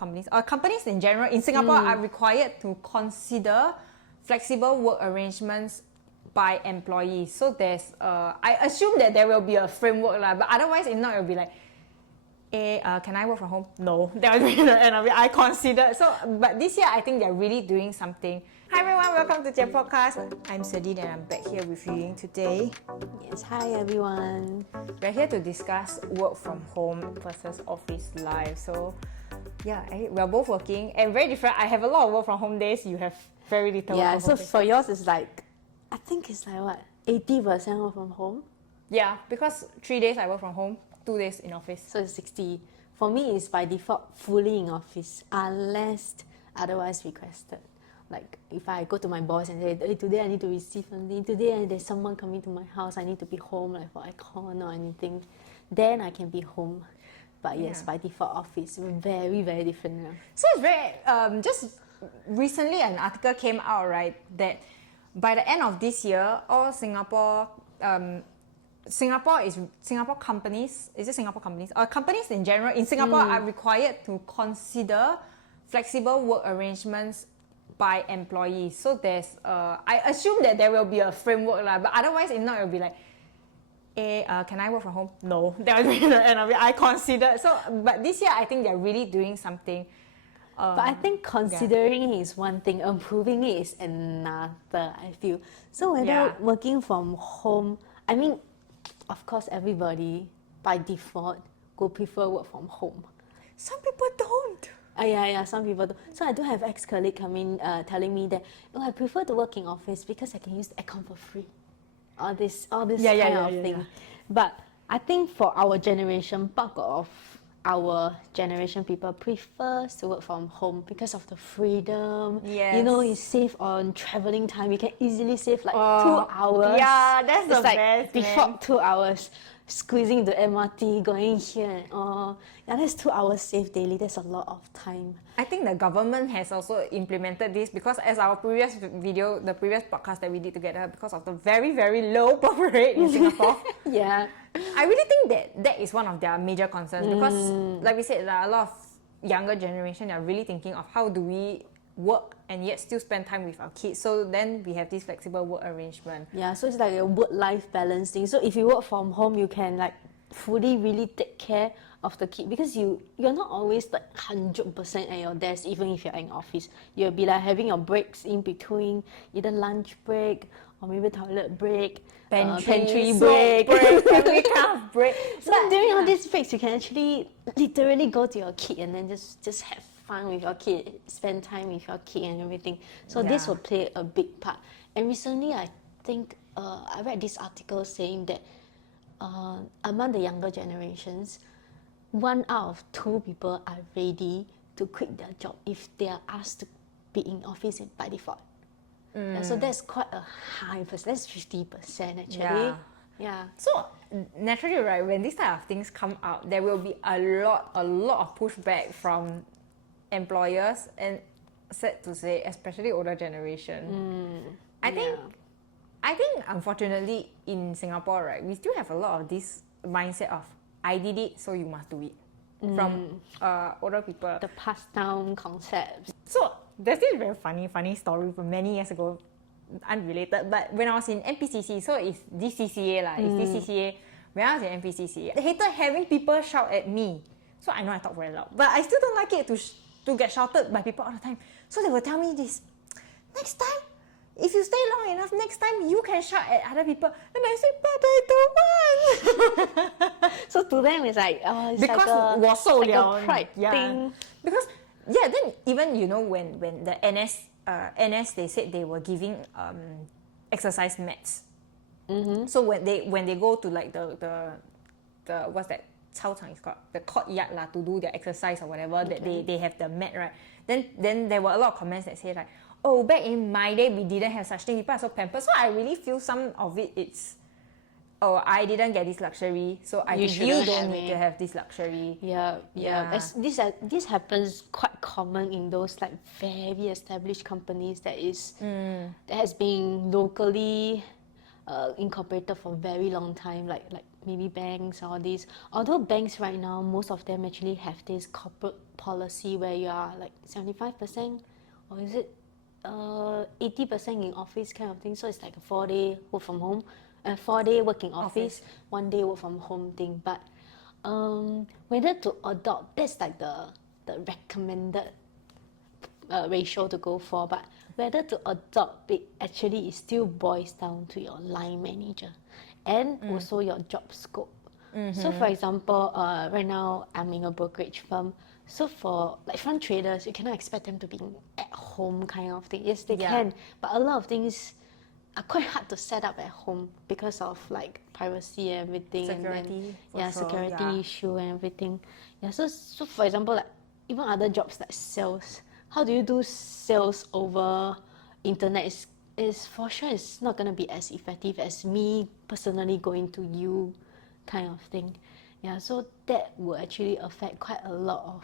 companies or companies in general in Singapore are required to consider flexible work arrangements by employees. So there's I assume that there will be a framework lah, but otherwise if not, it will be like, can I work from home? No. That would be the end of it. I consider. So, but this year I think they're really doing something. Hi everyone, welcome to Jen Podcast. I'm Celine and I'm back here with you today. Yes, hi everyone. We're here to discuss work from home versus office life. So, yeah, we're both working and very different. I have a lot of work from home days. You have very little. Yeah, work so from home days. for yours it's like, I think it's like what, 80% work from home? Yeah, because 3 days I work from home, 2 days in office. So it's 60. For me, it's by default fully in office, unless otherwise requested. Like if I go to my boss and say, hey, today I need to receive something, today there's someone coming to my house, I need to be home like for icon or anything, then I can be home. But yes, by default office, very, very different now. So it's very, just recently an article came out, right, that by the end of this year, all Singapore companies, is it Singapore companies? Or companies in general in Singapore are required to consider flexible work arrangements by employees. So there's, I assume that there will be a framework lah, but otherwise if not, it will be like, can I work from home? No. That would be the end of it. I consider. So, but this year I think they're really doing something. But I think considering is one thing, improving it is another, I feel. So whether working from home, I mean, of course everybody by default will prefer work from home. Some people don't. Yeah, some people do. So I do have ex-colleague telling me that, I prefer to work in office because I can use the aircon for free. All this kind of thing. Yeah. But I think for our generation, bulk of our generation people prefers to work from home because of the freedom. Yes. You save on traveling time. You can easily save like 2 hours. Yeah, that's the like best. Default 2 hours. Squeezing the MRT, going here. That's 2 hours saved daily. That's a lot of time. I think the government has also implemented this because as our previous video, the previous podcast that we did together, because of the very, very low birth rate in Singapore. Yeah. I really think that is one of their major concerns because, like we said, a lot of younger generation are really thinking of how do we work and yet still spend time with our kids. So then we have this flexible work arrangement. Yeah, so it's like a work-life balance thing. So if you work from home, you can like fully really take care of the kid because you're not always like 100% at your desk, even if you're in office. You'll be like having your breaks in between, either lunch break or maybe toilet break, pantry break, every kind of break. So during all these breaks, you can actually literally go to your kid and then just have fun with your kid, spend time with your kid and everything. So this will play a big part. And recently, I think I read this article saying that among the younger generations, 1 out of 2 people are ready to quit their job if they are asked to be in office by default. So that's quite a high percent. That's 50% actually. Yeah. So naturally, right, when these type of things come out, there will be a lot of pushback from employers and sad to say, especially older generation. I think unfortunately in Singapore, right, we still have a lot of this mindset of I did it, so you must do it from older people. The passed down concepts. So there's this very funny story from many years ago, unrelated, but when I was in NPCC, so it's DCCA lah, it's DCCA. When I was in NPCC, I hated having people shout at me. So I know I talk very loud, but I still don't like it to get shouted by people all the time. So they will tell me this, next time, if you stay long enough, next time you can shout at other people. And I say, but I don't want. So to them it's like, it's because like a pride thing. Because then even when the NS they said they were giving exercise mats. So when they go to like the what's that? 操场 is called the courtyard lah, to do their exercise or whatever, that they have the mat, right? Then there were a lot of comments that say like, oh, back in my day we didn't have such thing, people are so pampered. So I really feel some of it's, oh, I didn't get this luxury, so I think you don't need to have this luxury. Yeah. This happens quite common in those like very established companies that has been locally incorporated for a very long time, like maybe banks or these. Although banks right now, most of them actually have this corporate policy where you are like 75%, or is it 80% in office kind of thing? So it's like a 4-day work from home, 4-day work in office, 1 day work from home thing. But whether to adopt, that's like the recommended ratio to go for, but whether to adopt it actually it still boils down to your line manager and also your job scope. So for example, right now I'm in a brokerage firm. So for like fund traders, you cannot expect them to be at home kind of thing. Yes, they can, but a lot of things are quite hard to set up at home because of like privacy and everything, Security, and then, security yeah. issue and everything. Yeah, so for example, like even other jobs like sales, how do you do sales over internet is for sure it's not gonna be as effective as me personally going to you kind of thing. Yeah, so that will actually affect quite a lot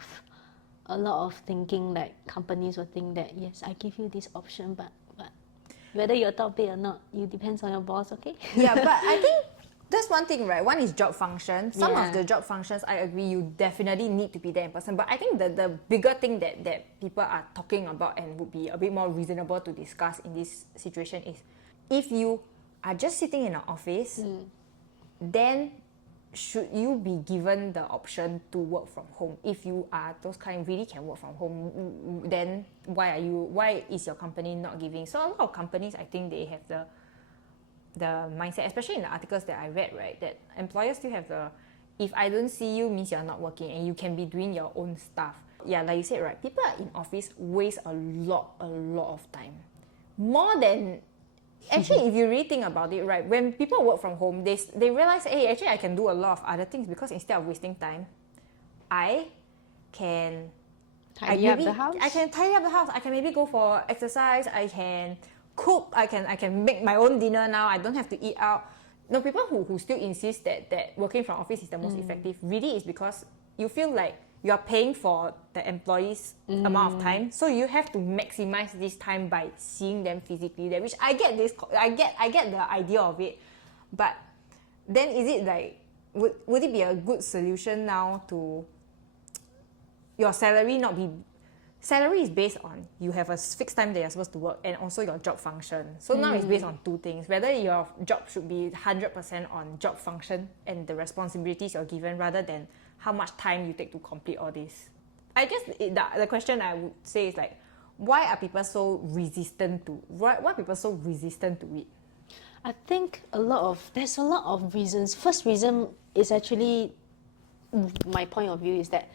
of thinking, like companies will think that yes, I give you this option, but whether you adopt it or not, it depends on your boss, okay? Yeah, but I think that's one thing, right? One is job function. Some Yeah. of the job functions, I agree, you definitely need to be there in person. But I think the bigger thing that people are talking about and would be a bit more reasonable to discuss in this situation is if you are just sitting in an office, then should you be given the option to work from home? If you are those kind really can work from home, then why is your company not giving? So a lot of companies, I think they have the mindset, especially in the articles that I read, right, that employers still have the, if I don't see you means you're not working and you can be doing your own stuff. Yeah, like you said, right, people are in office waste a lot of time. More than, actually, if you really think about it, right, when people work from home, they realize, hey, actually I can do a lot of other things because instead of wasting time, I can Tidy up the house? I can tidy up the house. I can maybe go for exercise. I can cook. I can make my own dinner now. I don't have to eat out. No, people who still insist that working from office is the most effective really is because you feel like you are paying for the employees' amount of time, so you have to maximize this time by seeing them physically. That which I get the idea of it, but then is it like would it be a good solution now to your salary not be, salary is based on you have a fixed time that you're supposed to work and also your job function. So now it's based on two things, whether your job should be 100% on job function and the responsibilities you're given rather than how much time you take to complete all this. I guess the question I would say is like, why are people so resistant to it? I think there's a lot of reasons. First reason is actually, my point of view is that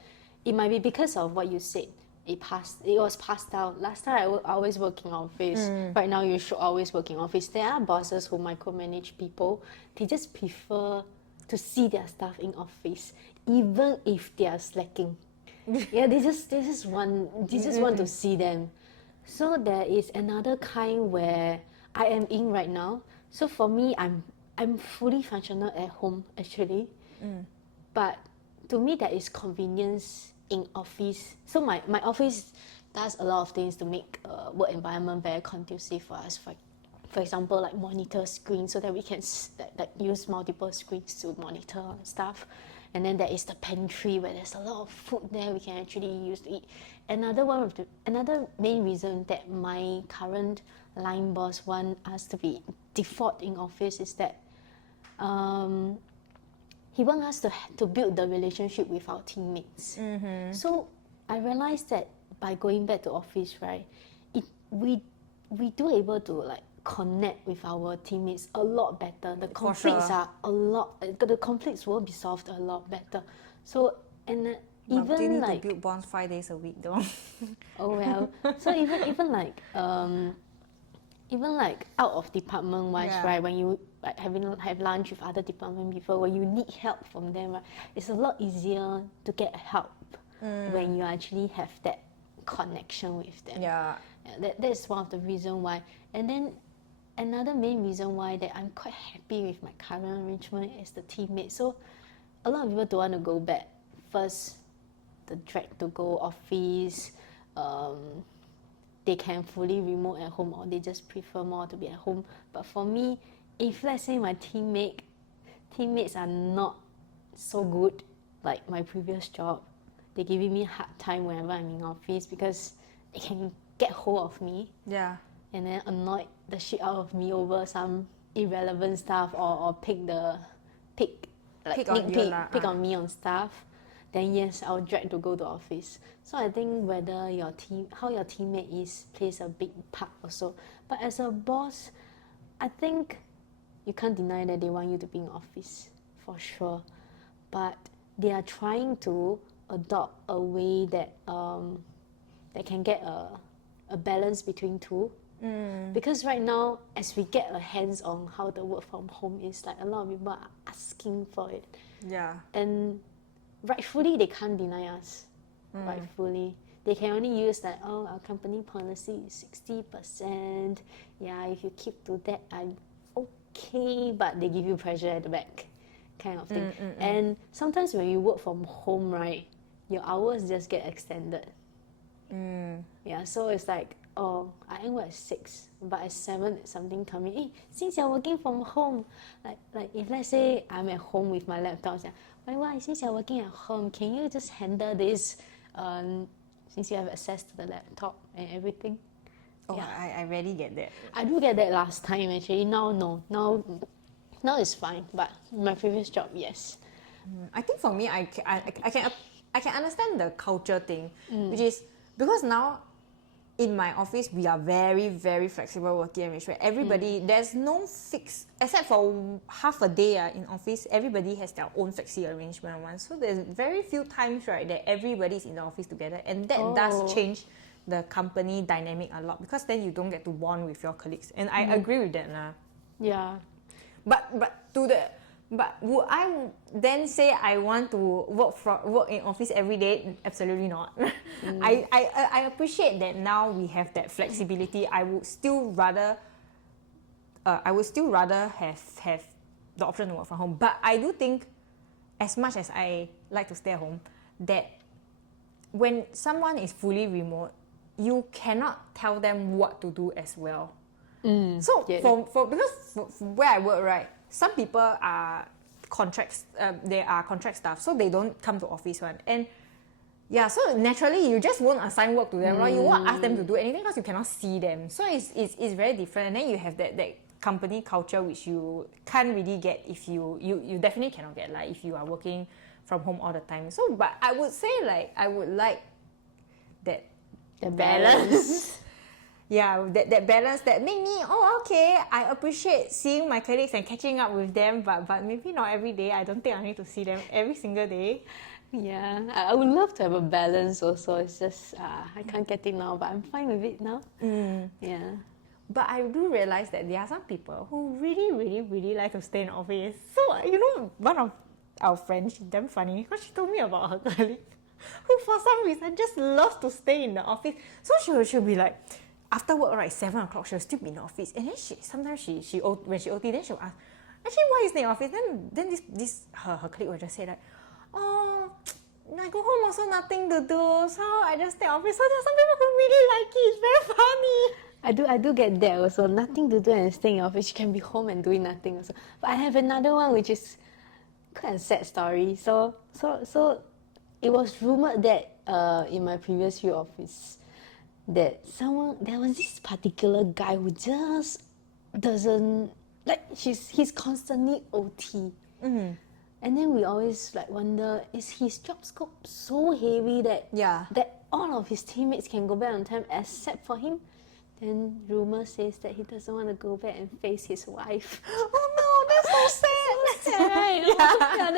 it might be because of what you said. It was passed down. Last time I always work in office. Right now you should always work in office. There are bosses who micromanage people. They just prefer to see their staff in office, even if they are slacking. Yeah, they just want to see them. So there is another kind where I am in right now. So for me, I'm fully functional at home actually, but to me there is convenience in office. So my office does a lot of things to make work environment very conducive for us. For example, like monitor screens so that we can like use multiple screens to monitor stuff. And then there is the pantry where there's a lot of food there we can actually use to eat. Another main reason that my current line boss want us to be default in office is that he wants us to build the relationship with our teammates. So I realized that by going back to office, right, we do able to like connect with our teammates a lot better. The conflicts the conflicts will be solved a lot better. So and even but you need like to build bonds 5 days a week though. oh well. So even like out of department wise, right, when you like have lunch with other department people, when you need help from them, right, it's a lot easier to get help when you actually have that connection with them. Yeah. That's one of the reason why. And then another main reason why that I'm quite happy with my current arrangement is the teammates. So a lot of people don't want to go back. First, the drag to go office, they can fully remote at home or they just prefer more to be at home. But for me, if let's say my teammates are not so good like my previous job, they're giving me a hard time whenever I'm in office because they can get hold of me Yeah. and then annoy the shit out of me over some irrelevant stuff or pick Pick on you lah, pick on me on stuff, then yes, I'll drag to go to office. So I think whether how your teammate is plays a big part also. But as a boss, I think you can't deny that they want you to be in office for sure. But they are trying to adopt a way that that can get a balance between two. Because right now, as we get a hands on how the work from home is, like a lot of people are asking for it. Yeah. And rightfully, they can't deny us. Rightfully. They can only use like, oh, our company policy is 60%. Yeah, if you keep to that, I'm okay. But they give you pressure at the back, kind of thing. And sometimes when you work from home, right, your hours just get extended. Yeah, so it's like, oh, I end work at 6, but at 7 something coming. Hey, since you're working from home, like if let's say I'm at home with my laptop, why? Since you're working at home, can you just handle this? Since you have access to the laptop and everything. Oh, yeah. I rarely get that. I do get that last time actually. Now no, now it's fine. But my previous job, yes. I think for me, I can understand the culture thing, which is because now in my office we are very, very flexible working arrangement. Everybody, there's no fix except for half a day in office. Everybody has their own flexi arrangement one. So there's very few times, right, that everybody's in the office together, and that does change the company dynamic a lot, because then you don't get to bond with your colleagues. And I agree with that lah. Yeah. But would I then say I want to work in office every day? Absolutely not. I appreciate that now we have that flexibility. I would still rather have the option to work from home. But I do think, as much as I like to stay at home, that when someone is fully remote, you cannot tell them what to do as well. So because where I work, right, some people are they are contract staff, so they don't come to office one. And yeah, so naturally you just won't assign work to them, right? You won't ask them to do anything because you cannot see them. So it's very different. And then you have that company culture which you can't really get if you definitely cannot get, like, if you are working from home all the time. So but I would say, like, I would like that The balance. Yeah, that balance that make me, okay, I appreciate seeing my colleagues and catching up with them, but maybe not every day. I don't think I need to see them every single day. Yeah, I would love to have a balance also. It's just I can't get it now, but I'm fine with it now. Yeah. But I do realize that there are some people who really, really, really like to stay in office. So, one of our friends, she's damn funny, because she told me about her colleague who for some reason just loves to stay in the office. So she'll be like, after work, right, 7 o'clock, she'll still be in the office. And then sometimes when she OT, then she'll ask, actually, why is she in the office? Then this her colleague will just say like, oh, I go home also nothing to do, so I just stay in office. So there's some people who really like it. It's very funny. I do get that also. Nothing to do and staying in office. You can be home and doing nothing also. But I have another one which is quite a sad story. So it was rumored that in my previous few office, that there was this particular guy who just doesn't, like, he's constantly OT. And then we always like wonder, is his job scope so heavy that all of his teammates can go back on time except for him? Then rumor says that he doesn't want to go back and face his wife. Oh no, that's so sad. So sad, right? Yeah,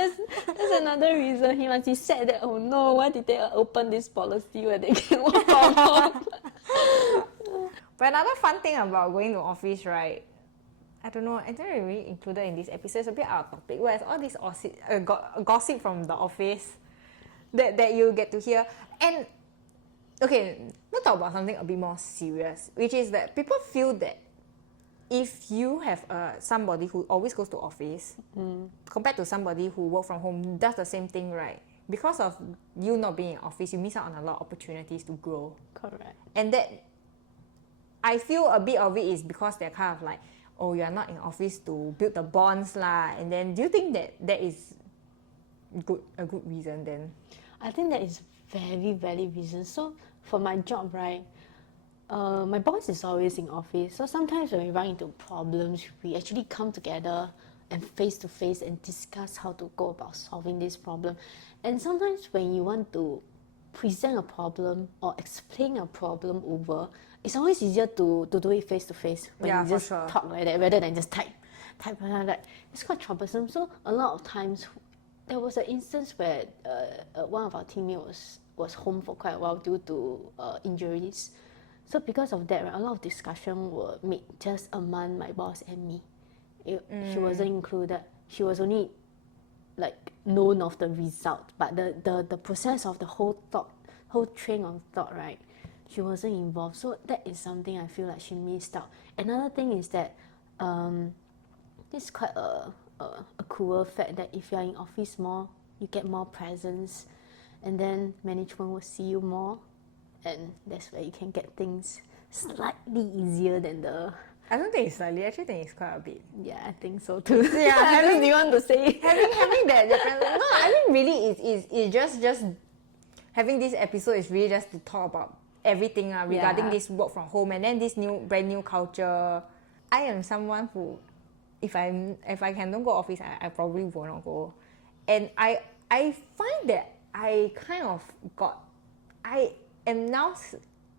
that's another reason he must be sad that, oh no, why did they open this policy where they can work from home? But another fun thing about going to office, right? I don't know, I don't really include it in this episode. It's a bit out of topic. Whereas all this gossip from the office that you get to hear. And okay, let's talk about something a bit more serious, which is that people feel that if you have somebody who always goes to office compared to somebody who works from home, does the same thing, right? Because of you not being in office, you miss out on a lot of opportunities to grow. Correct. And that, I feel a bit of it is because they're kind of like, oh, you're not in office to build the bonds lah. And then do you think that is a good reason then? I think that is very valid reasons. So for my job, right, my boss is always in office. So sometimes when we run into problems, we actually come together and face to face and discuss how to go about solving this problem. And sometimes when you want to present a problem or explain a problem over, it's always easier to do it face to face when Yeah, you for just sure. talk like that rather than just type. Like it's quite troublesome. So a lot of times, there was an instance where one of our teammates was home for quite a while due to injuries. So because of that, right, a lot of discussion were made just among my boss and me. She wasn't included. She was only like known of the result, but the process of the whole train of thought, right? She wasn't involved. So that is something I feel like she missed out. Another thing is that this is quite a cruel fact that if you're in office more, you get more presence, and then management will see you more, and that's where you can get things slightly easier than the. I don't think it's slightly. I actually think it's quite a bit. Yeah, I think so too. Yeah, I just didn't want to say. having that no, I mean really it's just having this episode is really just to talk about everything regarding this work from home and then this brand new culture. I am someone who if I can don't go office, I probably will not go. And I find that I am now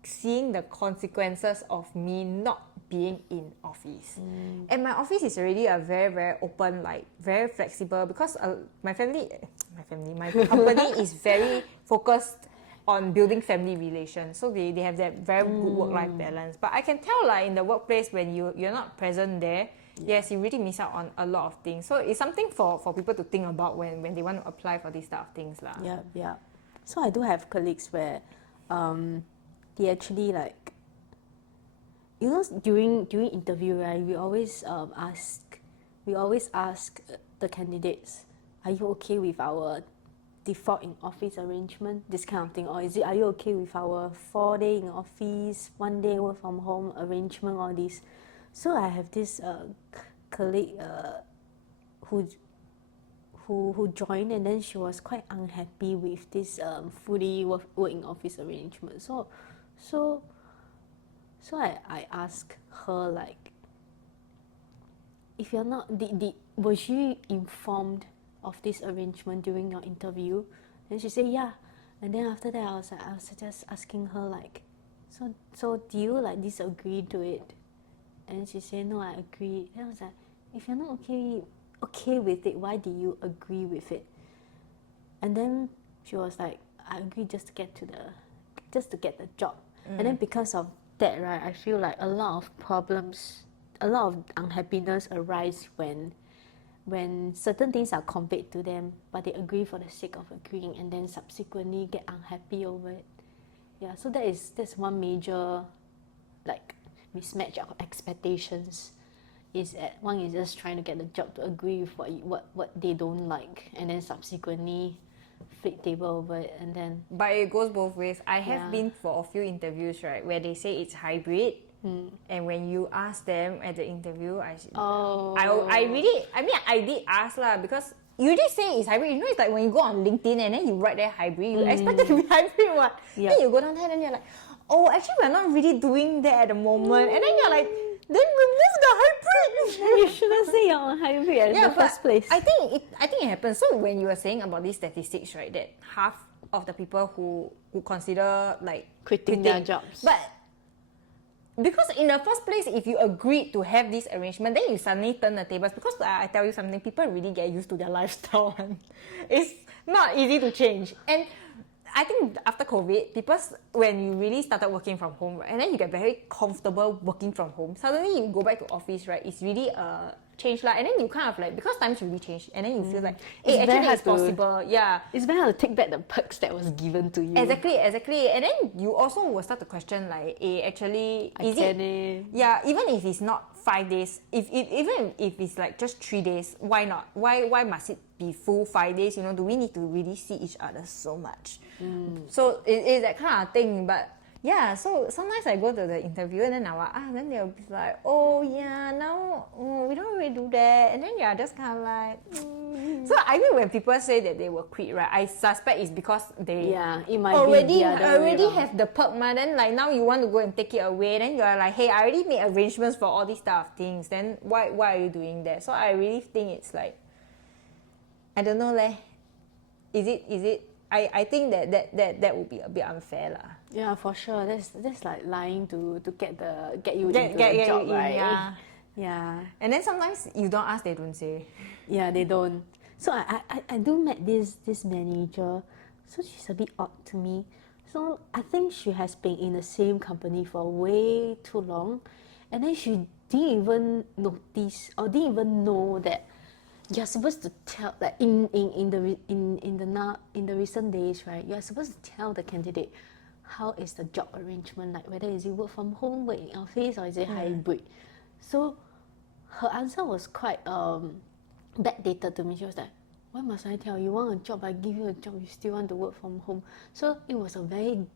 seeing the consequences of me not being in office. And my office is already a very, very open, like very flexible because my company is very focused on building family relations. So they have that very good work-life balance. But I can tell like in the workplace when you're not present there, yes, you really miss out on a lot of things. So it's something for people to think about when they want to apply for these type of things. Yeah. So I do have colleagues where they actually like, you know, during interview, right, we always ask the candidates, are you okay with our default in office arrangement, this kind of thing, or are you okay with our 4-day in office, 1 day work from home arrangement, all this. So I have this colleague who joined, and then she was quite unhappy with this fully work in office arrangement. So I asked her like, if you're not, was you informed of this arrangement during your interview? And she said yeah. And then after that I was just asking her like, so do you like disagree to it? And she said no, I agree. And I was like, if you're not okay with it, why do you agree with it? And then she was like, I agree just to get the job. And then because of that, right, I feel like a lot of problems, a lot of unhappiness arise when certain things are conveyed to them, but they agree for the sake of agreeing, and then subsequently get unhappy over it. Yeah, so that's one major like mismatch of expectations. Is that one is just trying to get the job to agree with what they don't like, and then subsequently flip table over it, and then. But it goes both ways. I have been for a few interviews, right, where they say it's hybrid. And when you ask them at the interview, I did ask lah, because you did say it's hybrid. You know, it's like when you go on LinkedIn and then you write there hybrid, you expect it to be hybrid what? Yep. Then you go down there and you're like, oh, actually we're not really doing that at the moment. And then you're like, then remove the hybrid. You shouldn't say you're on hybrid in the first place. I think it happens. So when you were saying about these statistics, right, that half of the people who consider like quitting their jobs. But because in the first place, if you agreed to have this arrangement, then you suddenly turn the tables. Because I tell you something, people really get used to their lifestyle. It's not easy to change. And I think after COVID, when you really started working from home, right, and then you get very comfortable working from home, suddenly you go back to office, right, it's really a change. And then you kind of like, because times really change, and then you feel like, hey, actually it's possible. Yeah. It's very hard to take back the perks that was given to you. Exactly. And then you also will start to question like, hey, actually, yeah, even if it's not 5 days, even if it's like just 3 days, why not? Why must it be full 5 days? Do we need to really see each other so much? So it's that kind of thing. But Yeah, so sometimes I go to the interview and then I will ask, then they'll be like, oh yeah, now we don't really do that. And then you're just kind of like, So I mean, when people say that they will quit, right, I suspect it's because they it might already be the other way around. have the perk, then like now you want to go and take it away, then you're like, hey, I already made arrangements for all these type of things, then why are you doing that? So I really think it's like, I don't know leh. Is it I think that would be a bit unfair lah. Yeah, for sure. That's like lying to get you Get into the job, you in, right? yeah. Yeah. And then sometimes you don't ask, they don't say. Yeah, they don't. So I do met this manager. So she's a bit odd to me. So I think she has been in the same company for way too long, and then she didn't even notice or didn't even know that you're supposed to tell, like in the recent days, right? You're supposed to tell the candidate how is the job arrangement, like whether is it work from home, work in office, or is it hybrid. So her answer was quite backdated to me. She was like, why must I tell you? Want a job, I give you a job, you still want to work from home. So it was a very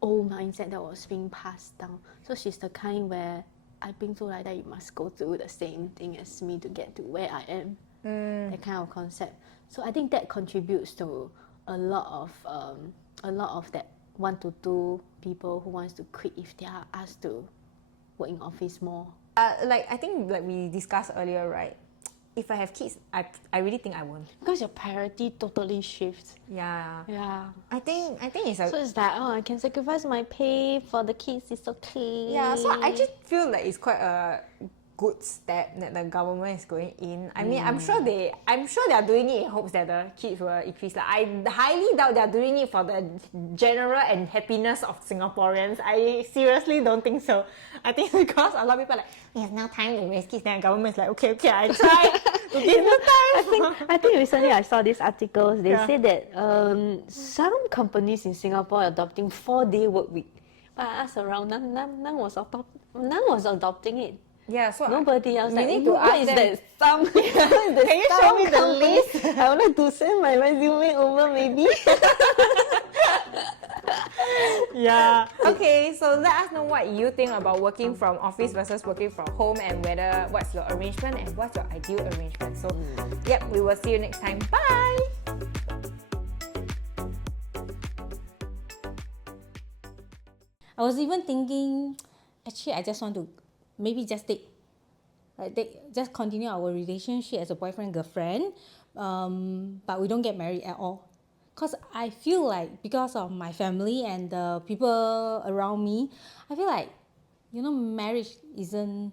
old mindset that was being passed down. So she's the kind where I think so like that you must go through the same thing as me to get to where I am. That kind of concept. So I think that contributes to a lot of that 1 to 2 people who wants to quit if they are asked to work in office more. Like I think like we discussed earlier, right? If I have kids, I really think I won't. Because your priority totally shifts. Yeah. Yeah. I think it's a So it's like, I can sacrifice my pay for the kids, it's okay. yeah. So I just feel like it's quite a good step that the government is going in. I mean, I'm sure they are doing it in hopes that the kids will increase. Like, I highly doubt they are doing it for the general and happiness of Singaporeans. I seriously don't think so. I think because a lot of people are like, we have no time to raise kids. Then the government is like, okay, I try to give you time. I think recently I saw these articles. They say that some companies in Singapore are adopting 4-day work week. But I asked around, none was adopting it. Yeah, so nobody else. You need to ask them. That some? Can you show me the list? I would like to send my resume over, maybe. Yeah. Okay, so let us know what you think about working from office versus working from home, and whether what's your arrangement and what's your ideal arrangement. So, yep, we will see you next time. Bye. I was even thinking, actually, I just want to maybe just just continue our relationship as a boyfriend-girlfriend, but we don't get married at all. Because I feel like, because of my family and the people around me, I feel like, marriage isn't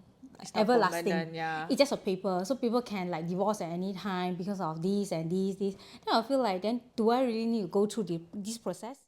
everlasting. Yeah. It's just a paper, so people can like divorce at any time because of this and this. Then I feel like, then do I really need to go through this process?